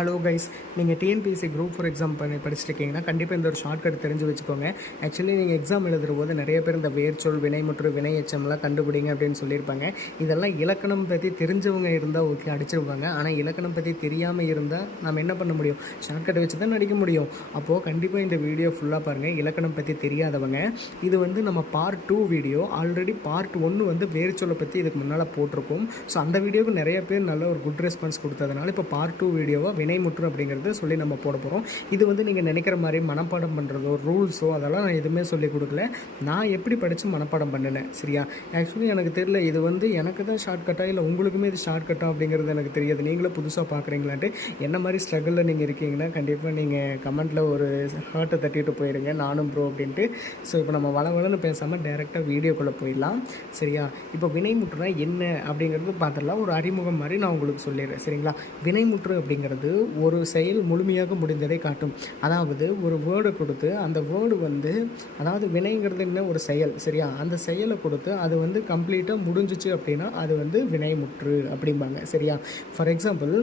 Hello guys, நீங்கள் TNPSC group 4 exam படிச்சுருக்கீங்கன்னா கண்டிப்பாக இந்த ஒரு ஷார்ட்கட் தெரிஞ்சு வச்சுக்கோங்க. ஆக்சுவலி நீங்கள் எக்ஸாம் எழுதுகிற போது நிறைய பேர் இந்த வேர்ச்சொல், வினைமுற்று, வினை எச்சம்லாம் கண்டுபிடிங்க அப்படின்னு சொல்லியிருப்பாங்க. இதெல்லாம் இலக்கணம் பற்றி தெரிஞ்சவங்க இருந்தால் ஓகே அடிச்சிருப்பாங்க. ஆனால் இலக்கணம் பற்றி தெரியாமல் இருந்தால் நம்ம என்ன பண்ண முடியும்? ஷார்ட்கட் வச்சு தான் அடிக்க முடியும். அப்போது கண்டிப்பாக இந்த வீடியோ ஃபுல்லாக பாருங்கள். இலக்கணம் பற்றி தெரியாதவங்க, இது வந்து நம்ம பார்ட் 2 வீடியோ. ஆல்ரெடி பார்ட் 1 வந்து வேர்ச்சொல்லை பற்றி இதுக்கு முன்னால் போட்டிருக்கோம். ஸோ அந்த வீடியோவுக்கு நிறைய பேர் நல்ல ஒரு குட் ரெஸ்பான்ஸ் கொடுத்ததுனால இப்போ பார்ட் 2 வீடியோவாக வினைமுற்று அப்படிங்கிறது சொல்லி நம்ம போட போகிறோம். இது வந்து நீங்கள் நினைக்கிற மாதிரி மனப்பாடம் பண்ணுறதோ ரூல்ஸோ அதெல்லாம் நான் எதுவுமே சொல்லிக் கொடுக்கல. நான் எப்படி படித்து மனப்பாடம் பண்ணினேன், சரியா? ஆக்சுவலி எனக்கு தெரியல இது வந்து எனக்கு தான் ஷார்ட்கட்டாக இல்லை உங்களுக்குமே இது ஷார்ட்கட்டாக அப்படிங்கிறது எனக்கு தெரியாது. நீங்களும் புதுசாக பார்க்குறீங்களான்ட்டு என்ன மாதிரி ஸ்ட்ரகிளில் நீங்கள் இருக்கீங்கன்னா கண்டிப்பாக நீங்கள் கமெண்ட்டில் ஒரு ஹார்ட்டை தட்டிட்டு போயிடுங்க, நானும் ப்ரோ அப்படின்ட்டு. ஸோ இப்போ நம்ம வளவளன்னு பேசாமல் டைரெக்டாக வீடியோக்குள்ளே போயிடலாம், சரியா? இப்போ வினைமுற்றுனா என்ன அப்படிங்கிறது பார்த்துடலாம். ஒரு அறிமுகம் மாதிரி நான் உங்களுக்கு சொல்லிடுறேன், சரிங்களா? வினைமுற்று அப்படிங்கிறது ஒரு செயல் முழுமையாக முடிந்ததை காட்டும். அதாவது ஒரு வேர்டை கொடுத்து அந்த வேர்டு வந்து, அதாவது வினைங்கிறது என்ன, ஒரு செயல், சரியா? அந்த செயலை கொடுத்து அது வந்து கம்ப்ளீட்டாக முடிஞ்சிச்சு அப்படின்னா அது வந்து வினைமுற்று அப்படிம்பாங்க, சரியா? ஃபார் எக்ஸாம்பிள்,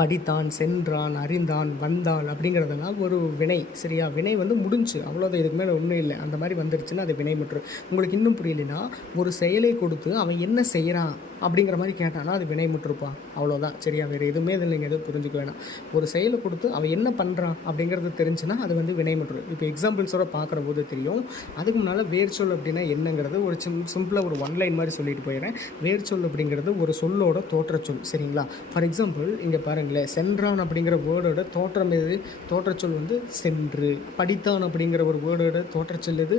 படித்தான், சென்றான், அறிந்தான், வந்தாள் அப்படிங்கிறதெல்லாம் ஒரு வினை, சரியா? வினை வந்து முடிஞ்சு, அவ்வளோதான், இதுக்கு மேலே ஒன்றும் இல்லை. அந்த மாதிரி வந்துருச்சுன்னா அது வினைமுற்று. உங்களுக்கு இன்னும் புரியலைன்னா ஒரு செயலை கொடுத்து அவன் என்ன செய்கிறான் அப்படிங்கிற மாதிரி கேட்டானா அது வினைமுற்றுப்பா, அவ்வளோதான், சரியா? வேறு எதுவுமே இதில் நீங்கள் எதுவும் புரிஞ்சுக்க வேணாம். ஒரு செயலை கொடுத்து அவன் என்ன பண்ணுறான் அப்படிங்கிறது தெரிஞ்சுன்னா அது வந்து வினைமுற்று. இப்போ எக்ஸாம்பிள்ஸோட பார்க்குற போது தெரியும். அதுக்கு முன்னால் வேர்ச்சொல் அப்படின்னா என்னங்கிறது ஒரு சிம்பிளாக ஒரு ஒன்லைன் மாதிரி சொல்லிட்டு போயிடுறேன். வேர்ச்சொல் அப்படிங்கிறது ஒரு சொல்லோட தோற்றச்சொல், சரிங்களா? ஃபார் எக்ஸாம்பிள் இங்கே பாருங்களேன், சென்றான் அப்படிங்கிற வேர்டோட தோற்றம் எது? தோற்றச்சொல் வந்து சென்று. படித்தான் அப்படிங்கிற ஒரு வேர்டோட தோற்றச்சொல் எது?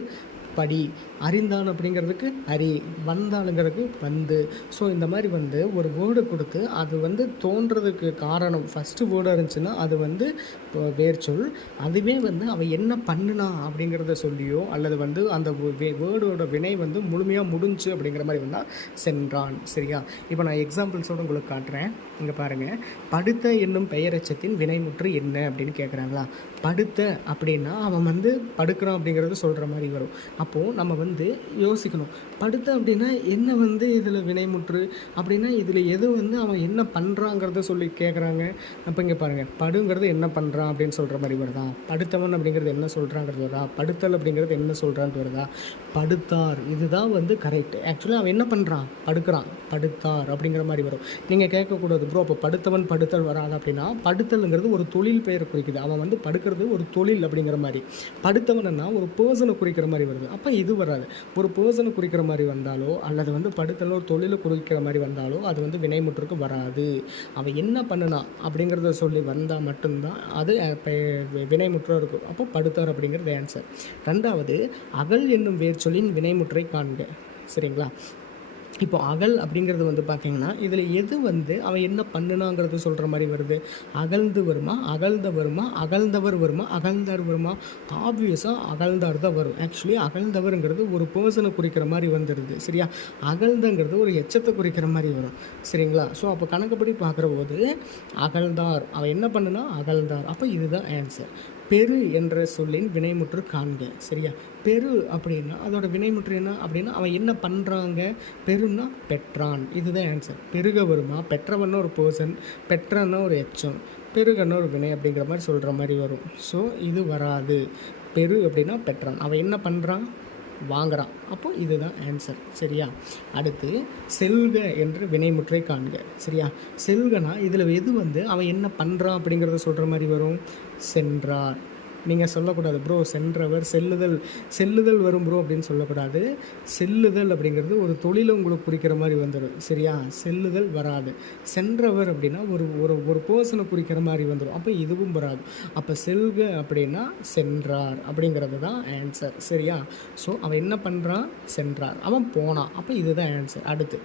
படி. அறிந்தான் அப்படிங்கிறதுக்கு அறி. வந்தாளுங்கிறதுக்கு வந்து. ஸோ இந்த மாதிரி வந்து ஒரு வேர்டு கொடுத்து அது வந்து தோன்றதுக்கு காரணம் ஃபஸ்ட்டு வேர்டாக இருந்துச்சுன்னா அது வந்து வேர்ச்சொல். அதுவே வந்து அவன் என்ன பண்ணுனா அப்படிங்கிறத சொல்லியோ அல்லது வந்து அந்த வேர்டோட வினை வந்து முழுமையாக முடிஞ்சு அப்படிங்கிற மாதிரி வந்தால் சென்றான், சரியா? இப்போ நான் எக்ஸாம்பிள்ஸோடு உங்களுக்கு காட்டுறேன். இங்கே பாருங்கள், படுத்த என்னும் பெயரெச்சத்தின் வினைமுற்று என்ன அப்படின்னு கேட்குறாங்களா? படுத்த அப்படின்னா அவன் வந்து படுக்கிறான் அப்படிங்கிறது சொல்கிற மாதிரி வரும். அப்போது நம்ம வந்து யோசிக்கணும், படுத்த அப்படின்னா என்ன வந்து இதில் வினைமுற்று அப்படின்னா இதில் எது வந்து அவன் என்ன பண்ணுறாங்கிறத சொல்லி கேட்குறாங்க. அப்போ இங்கே பாருங்கள், படுங்கிறது என்ன பண்ணுறான் அப்படின்னு சொல்கிற மாதிரி வருதா? படுத்தவன் அப்படிங்கிறது என்ன சொல்கிறாங்கிறது வருதா? படுத்தல் அப்படிங்கிறது என்ன சொல்கிறான்னு வருதா? படுத்தார், இதுதான் வந்து கரெக்ட். ஆக்சுவலாக அவன் என்ன பண்ணுறான்? படுக்கிறான், படுத்தார் அப்படிங்கிற மாதிரி வரும். நீங்கள் கேட்கக்கூடாது ப்ரோ அப்போ படுத்தவன் படுத்தல் வராது அப்படின்னா, படுத்தல்ங்கிறது ஒரு தொழில் பெயரை குறிக்குது. அவன் வந்து படுக்கிறது ஒரு தொழில் அப்படிங்கிற மாதிரி. படுத்தவன்னா ஒரு பர்சனை குறிக்கிற மாதிரி வருது. அப்போ இது வராது. ஒரு பர்சனை குறிக்கிற மாதிரி வந்தாலோ அல்லது வந்து படுத்தல ஒரு தொழிலை குறிக்கிற மாதிரி வந்தாலோ அது வந்து வினைமுற்றுக்கு வராது. அவன் என்ன பண்ணுனா அப்படிங்கிறத சொல்லி வந்தால் மட்டும்தான் அது வினைமுற்றாக இருக்கும். அப்போ படுத்தார் அப்படிங்கிறது ஆன்சர். ரெண்டாவது, அகல் என்னும் வேர்ச்சொல்லின் வினைமுற்றை காண்க, சரிங்களா? இப்போ அகல் அப்படிங்கிறது வந்து பார்த்திங்கன்னா இதில் எது வந்து அவன் என்ன பண்ணுனாங்கிறது சொல்கிற மாதிரி வருது? அகழ்ந்து வருமா, அகழ்ந்த வருமா, அகழ்ந்தவர் வருமா, அகழ்ந்தார் வருமா? ஆப்வியஸாக அகழ்ந்தார் தான் வரும். ஆக்சுவலி அகழ்ந்தவருங்கிறது ஒரு பர்சனை குறிக்கிற மாதிரி வந்துடுது, சரியா? அகழ்ந்தங்கிறது ஒரு எச்சத்தை குறிக்கிற மாதிரி வரும், சரிங்களா? ஸோ அப்போ கணக்குப்படி பார்க்குற போது அகழ்ந்தார், அவன் என்ன பண்ணுனா அகழ்ந்தார். அப்போ இதுதான் ஆன்சர். பெரு என்ற சொல்லின் வினைமுற்று காண்க, சரியா? பெரு அப்படின்னா அதோட வினைமுற்று என்ன அப்படின்னா அவன் என்ன பண்ணுறாங்க? பெருன்னா பெற்றான், இதுதான் ஆன்சர். பெருக வருமா? பெற்றவன்னா ஒரு பர்சன், பெற்றன்னா ஒரு எச்சம், பெருகன்னா ஒரு வினை அப்படிங்கிற மாதிரி சொல்கிற மாதிரி வரும். ஸோ இது வராது. பெரு அப்படின்னா பெற்றான், அவன் என்ன பண்ணுறான்? வாங்குறான். அப்போ இதுதான் ஆன்சர், சரியா? அடுத்து, செல்க என்று வினைமுற்றை காண்க, சரியா? செல்கனா இதில் எது வந்து அவன் என்ன பண்ணுறான் அப்படிங்கிறத சொல்கிற மாதிரி வரும்? சென்றார். நீங்கள் சொல்லக்கூடாது ப்ரோ சென்றவர் செல்லுதல் வரும் ப்ரோ அப்படின்னு சொல்லக்கூடாது. செல்லுதல் அப்படிங்கிறது ஒரு தொழிலை உங்களுக்கு குறிக்கிற மாதிரி வந்துடும், சரியா? செல்லுதல் வராது. சென்றவர் அப்படின்னா ஒரு பர்சனை குறிக்கிற மாதிரி வந்துடும். அப்போ இதுவும் வராது. அப்போ செல்க அப்படின்னா சென்றார் அப்படிங்கிறது தான் ஆன்சர், சரியா? ஸோ அவன் என்ன பண்ணுறான்? சென்றார், அவன் போனான். அப்போ இதுதான் ஆன்சர். அடுத்து,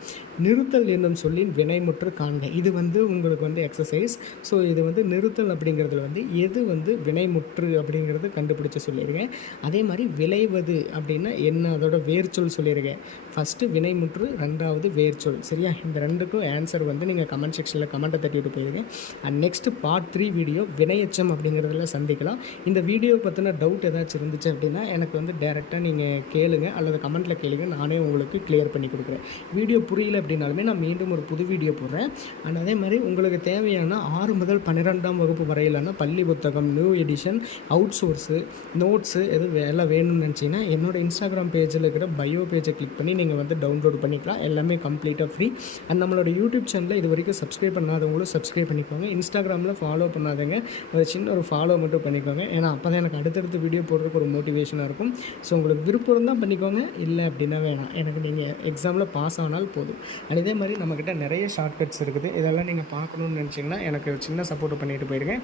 நிறுத்தல் என்னும் சொல்லின் வினைமுற்று காண்க. இது வந்து உங்களுக்கு வந்து எக்ஸசைஸ். ஸோ இது வந்து நிறுத்தல் அப்படிங்கிறதுல வந்து எது வந்து வினைமுற்று அப்படிங்கிறது கண்டுபிடிச்சி சொல்லியிருக்கேன். அதே மாதிரி விளைவது அப்படின்னா என்ன, அதோட வேர்ச்சொல் சொல்லியிருக்கேன். ஃபஸ்ட்டு வினைமுற்று, 2வது வேர்ச்சொல். சரியா? இந்த 2க்கும் ஆன்சர் வந்து நீங்கள் கமெண்ட் செக்ஷனில் கமெண்ட்டை தட்டிவிட்டு போயிருங்க. அண்ட் நெக்ஸ்ட்டு பார்ட் 3 வீடியோ வினையெச்சம் அப்படிங்கிறதுல சந்திக்கலாம். இந்த வீடியோ பற்றின டவுட் ஏதாச்சும் இருந்துச்சு அப்படின்னா எனக்கு வந்து டேரெக்டாக நீங்கள் கேளுங்க, அல்லது கமெண்ட்டில் கேளுங்க, நானே உங்களுக்கு கிளியர் பண்ணி கொடுக்குறேன். வீடியோ புரியல அப்படின்னாலுமே நான் மீண்டும் ஒரு புது வீடியோ போடுறேன். அண்ட் அதே மாதிரி உங்களுக்கு தேவையான 6 முதல் 12ஆம் வகுப்பு வரையிலான பள்ளி புத்தகம், new edition, out source, notes எல்லாம் வேணும்னு நினச்சிங்கன்னா என்னோட இன்ஸ்டாகிராம் பேஜில் இருக்கிற பயோ பேஜை கிளிக் பண்ணி நீங்கள் வந்து டவுன்லோட் பண்ணிக்கலாம். எல்லாமே கம்ப்ளீட்டாக ஃப்ரீ. அண்ட் நம்மளோட யூடியூப் சேனலில் இது வரைக்கும் சப்ஸ்கிரைப் பண்ணாதவங்களும் சப்ஸ்கிரைப் பண்ணிக்கோங்க. இன்ஸ்டாகிராமில் ஃபாலோ பண்ணாதவங்க ஒரு சின்ன ஒரு ஃபாலோ மட்டும் பண்ணிக்கோங்க. ஏன்னா அப்போ தான் எனக்கு அடுத்தடுத்து வீடியோ போடுறதுக்கு ஒரு மோட்டிவேஷனாக இருக்கும். ஸோ உங்களுக்கு விருப்பம் இருந்தால் பண்ணிக்கோங்க, இல்லை அப்படின்னா வேணாம். எனக்கு நீங்கள் எக்ஸாமில் பாஸ் ஆனால் போதும். அண்ட் இதே மாதிரி நம்மக்கிட்ட நிறைய ஷார்ட்கட்ஸ் இருக்குது. இதெல்லாம் நீங்கள் பார்க்கணுன்னு நினச்சிங்கன்னா எனக்கு சின்ன சப்போர்ட் பண்ணிட்டு போயிருங்க.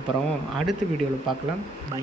அப்புறம் அடுத்த வீடியோவில் பார்க்கலாம். பை.